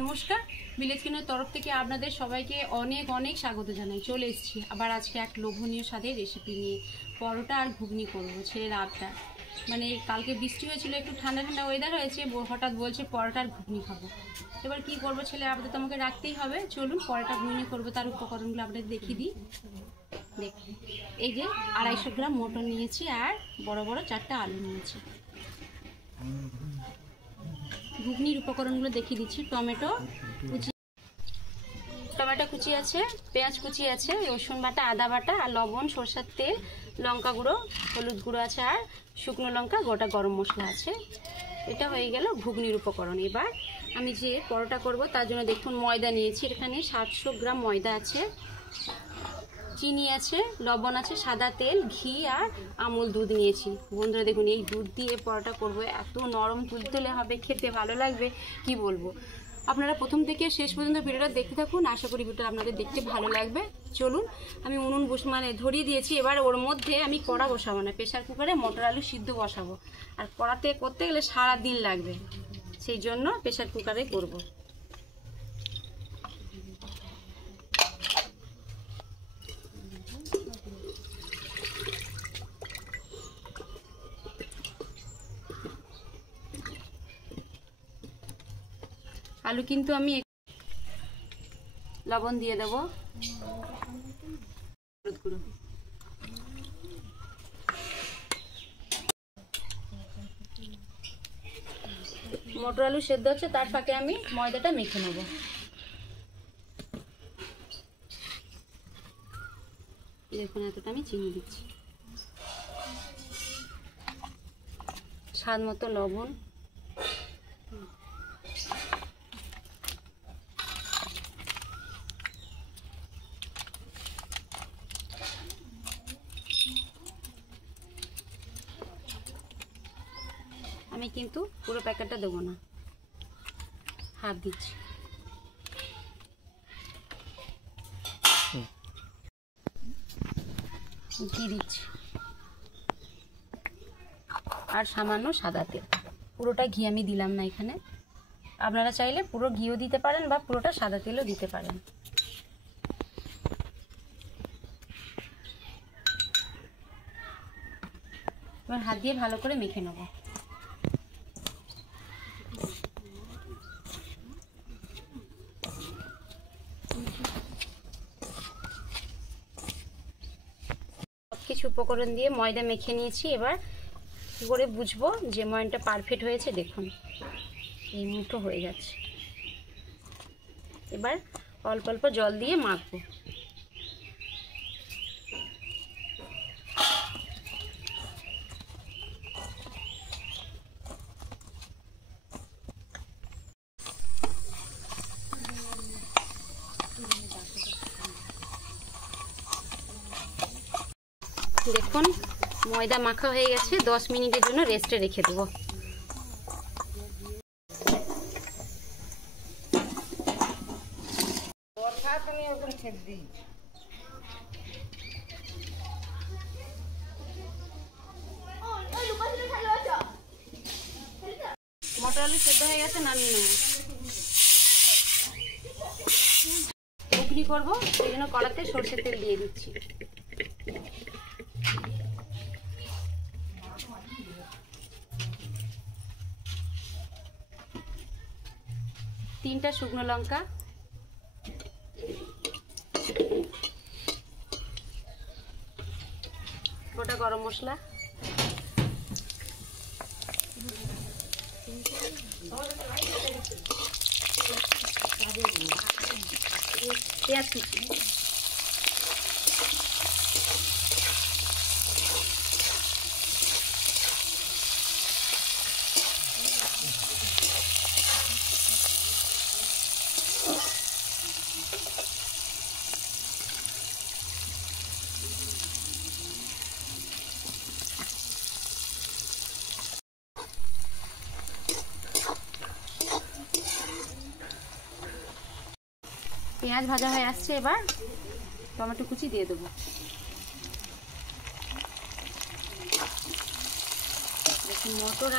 নমস্কার, ভিলেজ কিচেনের তরফ থেকে আপনাদের সবাইকে অনেক অনেক স্বাগত জানাই। চলে এসেছি আবার আজকে এক লোভনীয় স্বাদের রেসিপি নিয়ে। পরোটা আর ঘুগনি করবো ছেলের আবদার। মানে কালকে বৃষ্টি হয়েছিল, একটু ঠান্ডা ঠান্ডা ওয়েদার হয়েছে, হঠাৎ বলছে পরোটা আর ঘুগনি খাবো। এবার কি করবো, ছেলে আবদার তো আমাকে রাখতেই হবে। চলুন পরোটা ঘুগনি করবো, তার উপকরণগুলো আপনাদের দেখিয়ে দিই। দেখুন, এই যে 250 গ্রাম মটন নিয়েছি আর বড় বড় 4টা আলু নিয়েছি। ঘুগনির উপকরণগুলো দেখিয়ে দিচ্ছি। টমেটো কুচি আছে, পেঁয়াজ কুচি আছে, রসুন বাটা, আদা বাটা আর লবণ, সরষের তেল, লঙ্কা গুঁড়ো, হলুদ গুঁড়ো আছে আর শুকনো লঙ্কা, গোটা গরম মশলা আছে। এটা হয়ে গেল ঘুগনির উপকরণ। এবার আমি যে পরোটা করব তার জন্য দেখুন ময়দা নিয়েছি। এখানে 700 গ্রাম ময়দা আছে, চিনি আছে, লবণ আছে, সাদা তেল, ঘি আর আমুল দুধ নিয়েছি। বন্ধুরা দেখুন, এই দুধ দিয়ে পরোটা করবো, এত নরম তুলতুলে হবে, খেতে ভালো লাগবে কি বলবো। আপনারা প্রথম থেকে শেষ পর্যন্ত ভিডিওটা দেখতে থাকুন, আশা করি ভিডিওটা আপনাদের দেখতে ভালো লাগবে। চলুন, আমি উনুন ধরিয়ে দিয়েছি। এবার ওর মধ্যে আমি কড়া বসাবো না, প্রেসার কুকারে মটর আলু সিদ্ধ বসাবো। আর কড়াতে করতে গেলে সারা দিন লাগবে, সেই জন্য প্রেসার কুকারে করব। আলু কিন্তু আমি লবণ দিয়ে দেব, হলুদ গুঁড়ো, মটর আলু সেদ্ধ হচ্ছে, তার ফাঁকে আমি ময়দাটা মেখে নেব। দেখুন, এতটা আমি চিনি দিচ্ছি, স্বাদ মতো লবণ, আমি কিন্তু পুরো প্যাকেটটা দেবো না, হাফ দিচ্ছি। ঘি দিচ্ছি আর সামান্য সাদা তেল। পুরোটা ঘি আমি দিলাম না এখানে, আপনারা চাইলে পুরো ঘিও দিতে পারেন বা পুরোটা সাদা তেলও দিতে পারেন। এবার হাত দিয়ে ভালো করে মেখে নেব। কিছু উপকরণ দিয়ে ময়দা মেখে নিয়েছি। এবার কী করে বুঝবো যে ময়দাটা পারফেক্ট হয়েছে? দেখুন, এই মুঠো হয়ে যাচ্ছে। এবার অল্প অল্প জল দিয়ে মাখবো। দেখুন, ময়দা মাখা হয়ে গেছে, 10 মিনিটের জন্য রেস্টে রেখে দেবো। মটর আলু সেদ্ধ হয়ে গেছে, নামিয়ে নেব। ঘুগনি করবো, সেই জন্য কড়াতে সরষের তেল দিয়ে দিচ্ছি। তিনটা শুকনো লঙ্কা, গোটা গরম মশলা, পেঁয়াজ কুচি, পেঁয়াজ ভাজা হয়ে আসছে। এবার টমেটো কুচি দিয়ে দেবো। দেখুন, মটর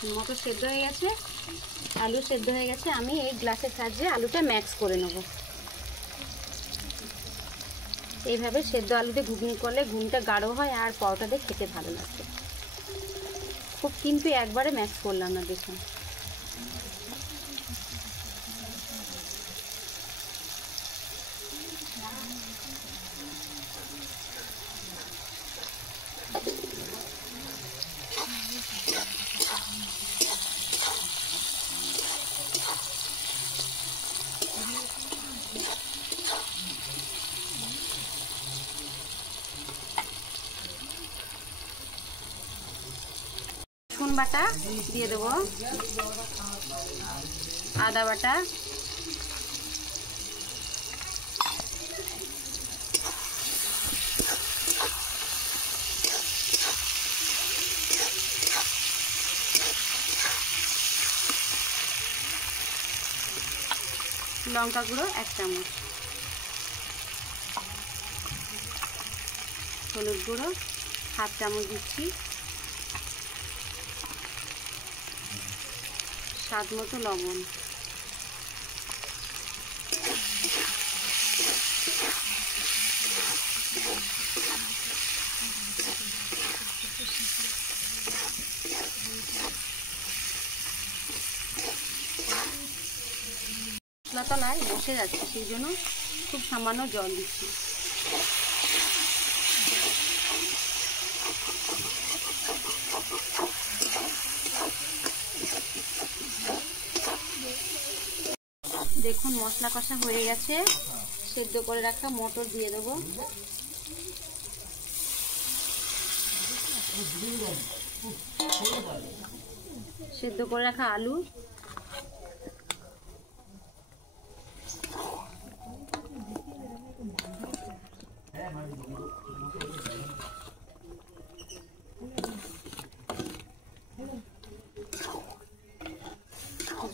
দেখুন মটর সেদ্ধ হয়ে গেছে, আলু সেদ্ধ হয়ে গেছে। আমি এই গ্লাসের সাহায্যে আলুটা ম্যাক্স করে নেব। এইভাবে সেদ্ধ আলুতে ঘুগনি করলে ঘুগনিটা গাঢ় হয় আর পরোটা দিয়ে খেতে ভালো লাগবে খুব। কিন্তু একবারে ম্যাক্স করলাম না, দেখুন। রসুন বাটা দিয়ে দেবো, আদা বাটা, লঙ্কা গুঁড়ো 1 চামচ, হলুদ গুঁড়ো 1/2 চামচ দিচ্ছি, স্বাদ মতো লবণ, মশলা তলায় বসে যাচ্ছে, সেই জন্য খুব সামান্য জল দিচ্ছি। দেখুন মশলা কষা হয়ে গেছে, সেদ্ধ করে রাখা মটর দিয়ে দেবো, সেদ্ধ করে রাখা আলু,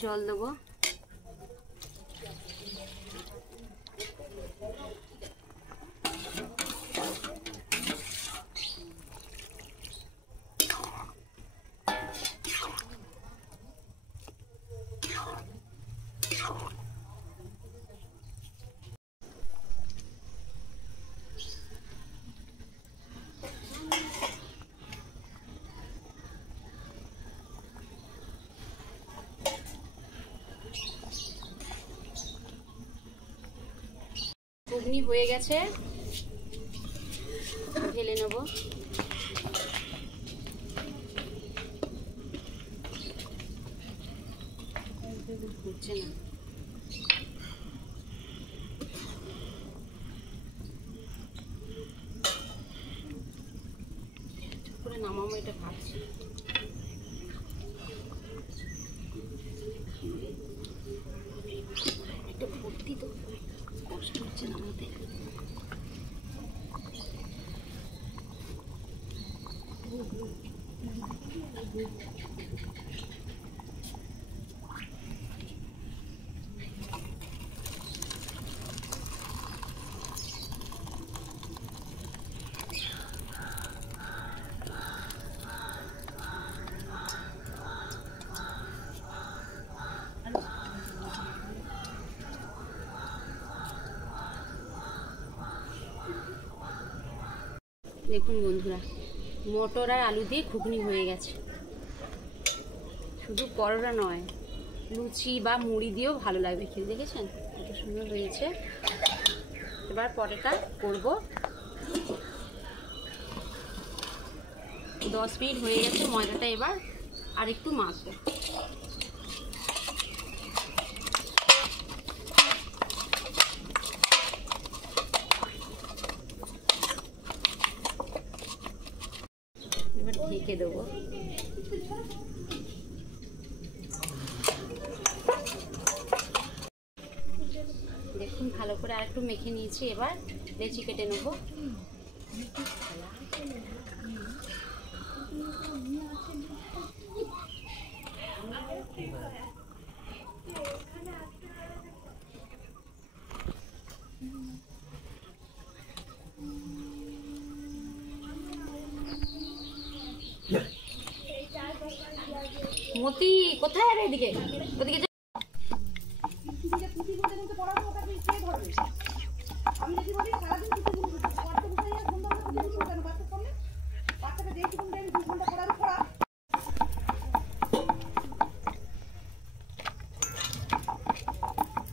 জল দেবো, ঘুগনি হয়ে গেছে, ঢেলে নেব। হচ্ছে না, করে নামাবো, এটা ভাবছি। এটা ভর্তি তো কষ্ট হচ্ছে নামাতে। দেখুন বন্ধুরা, মটর আর আলু দিয়ে ঘুগনি হয়ে গেছে। শুধু পরোটা নয়, লুচি বা মুড়ি দিয়েও ভালো লাগবে খেতে। দেখেছেন কত সুন্দর হয়েছে। এবার পরোটা করব। 10 মিনিট হয়ে গেছে, ময়দাটা এবার আর একটু মাখবো। এবার ঢেকে দেবো। দেখুন ভালো করে আর একটু মেখে নিয়েছি, এবার লেচি কেটে নেবো। মতি কোথায় রে? এদিকে ওদিকে যা।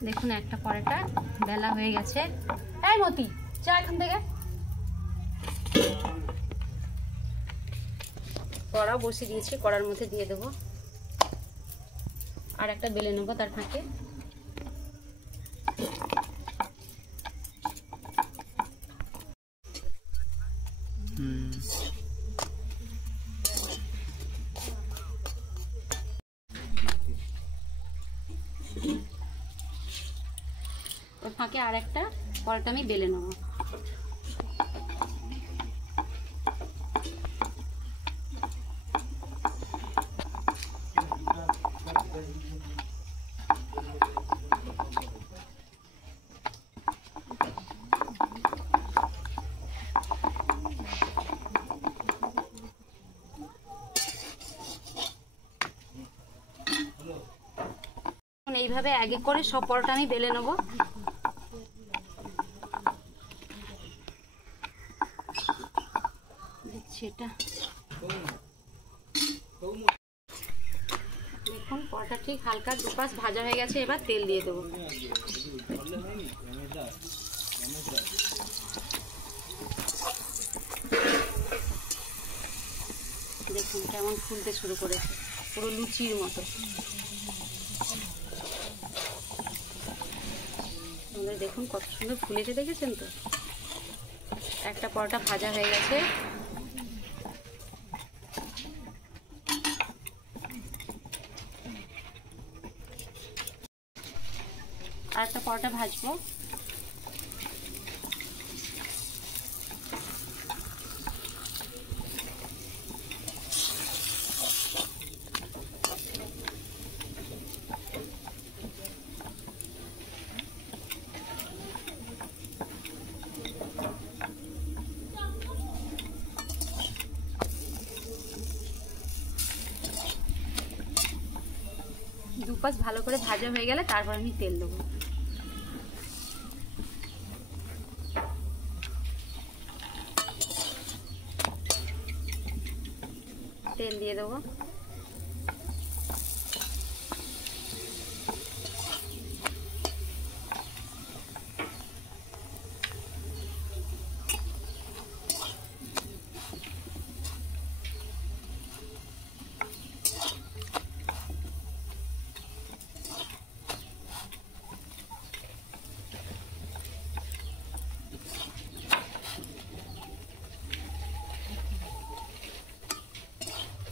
দেখুন একটা পরোটা বেলা হয়ে গেছে। এই মতি যা এখান থেকে। কড়া বসিয়ে দিয়েছি, কড়ার মধ্যে দিয়ে দেবো। আর একটা বেলে নেবো তার ফাঁকে। ওর ফাঁকে আর একটা পরোটা আমি বেলে নেবো। এইভাবে আগে করে সব পরোটা আমি বেলে নেব। সেটা দেখুন পরোটা ঠিক হালকা দুপাশ ভাজা হয়ে গেছে, এবার তেল দিয়ে দেবো। দেখুন কেমন ফুলতে শুরু করেছে, পুরো লুচির মতো। দেখুন কত সুন্দর ফুলেছে, দেখেছেন তো? একটা পরোটা ভাজা হয়ে গেছে। আর একটা পরোটা ভাজবো। দুপাশ ভালো করে ভাজা হয়ে গেলে তারপর আমি তেল দেবো। তেল দিয়ে দেবো।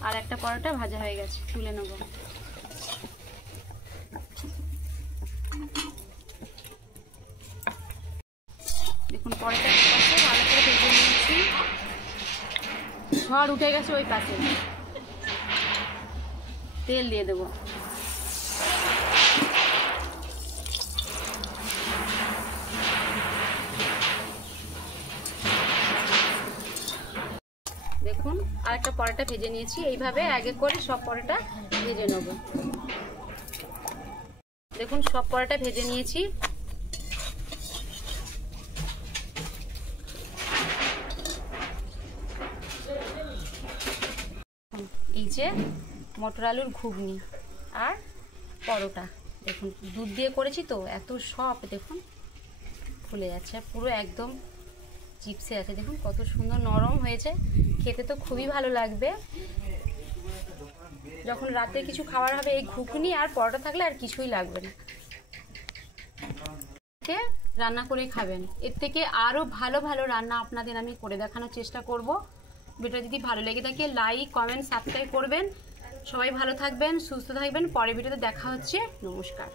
আর একটা পরোটা ভাজা হয়ে গেছে, তুলে নেব। দেখুন পরোটা পাশে ভালো করে ভেজে নিয়েছি, ঝড় উঠে গেছে ওই পাশে। তেল দিয়ে দেবো। দেখুন আরেকটা পরোটা ভেজে নিয়েছি। এইভাবে আগে করে সব পরোটা ভেজে নেব। দেখুন সব পরোটা ভেজে নিয়েছি। এই যে মটর আলুর ঘুগনি আর পরোটা, দেখুন দুধ দিয়ে করেছি তো এত সফট, দেখুন ফুলে যাচ্ছে পুরো একদম চিপসে আছে। দেখুন কত সুন্দর নরম হয়েছে, খেতে তো খুবই ভালো লাগবে। যখন রাতে কিছু খাবার হবে এই ঘুগনি আর পরোটা থাকলে আর কিছুই লাগবে না। রান্না করে খাবেন, এর থেকে আরও ভালো ভালো রান্না আপনাদের আমি করে দেখানোর চেষ্টা করব। ভিডিওটা যদি ভালো লেগে থাকে লাইক কমেন্ট সাবস্ক্রাইব করবেন। সবাই ভালো থাকবেন, সুস্থ থাকবেন। পরের ভিডিওতে দেখা হচ্ছে। নমস্কার।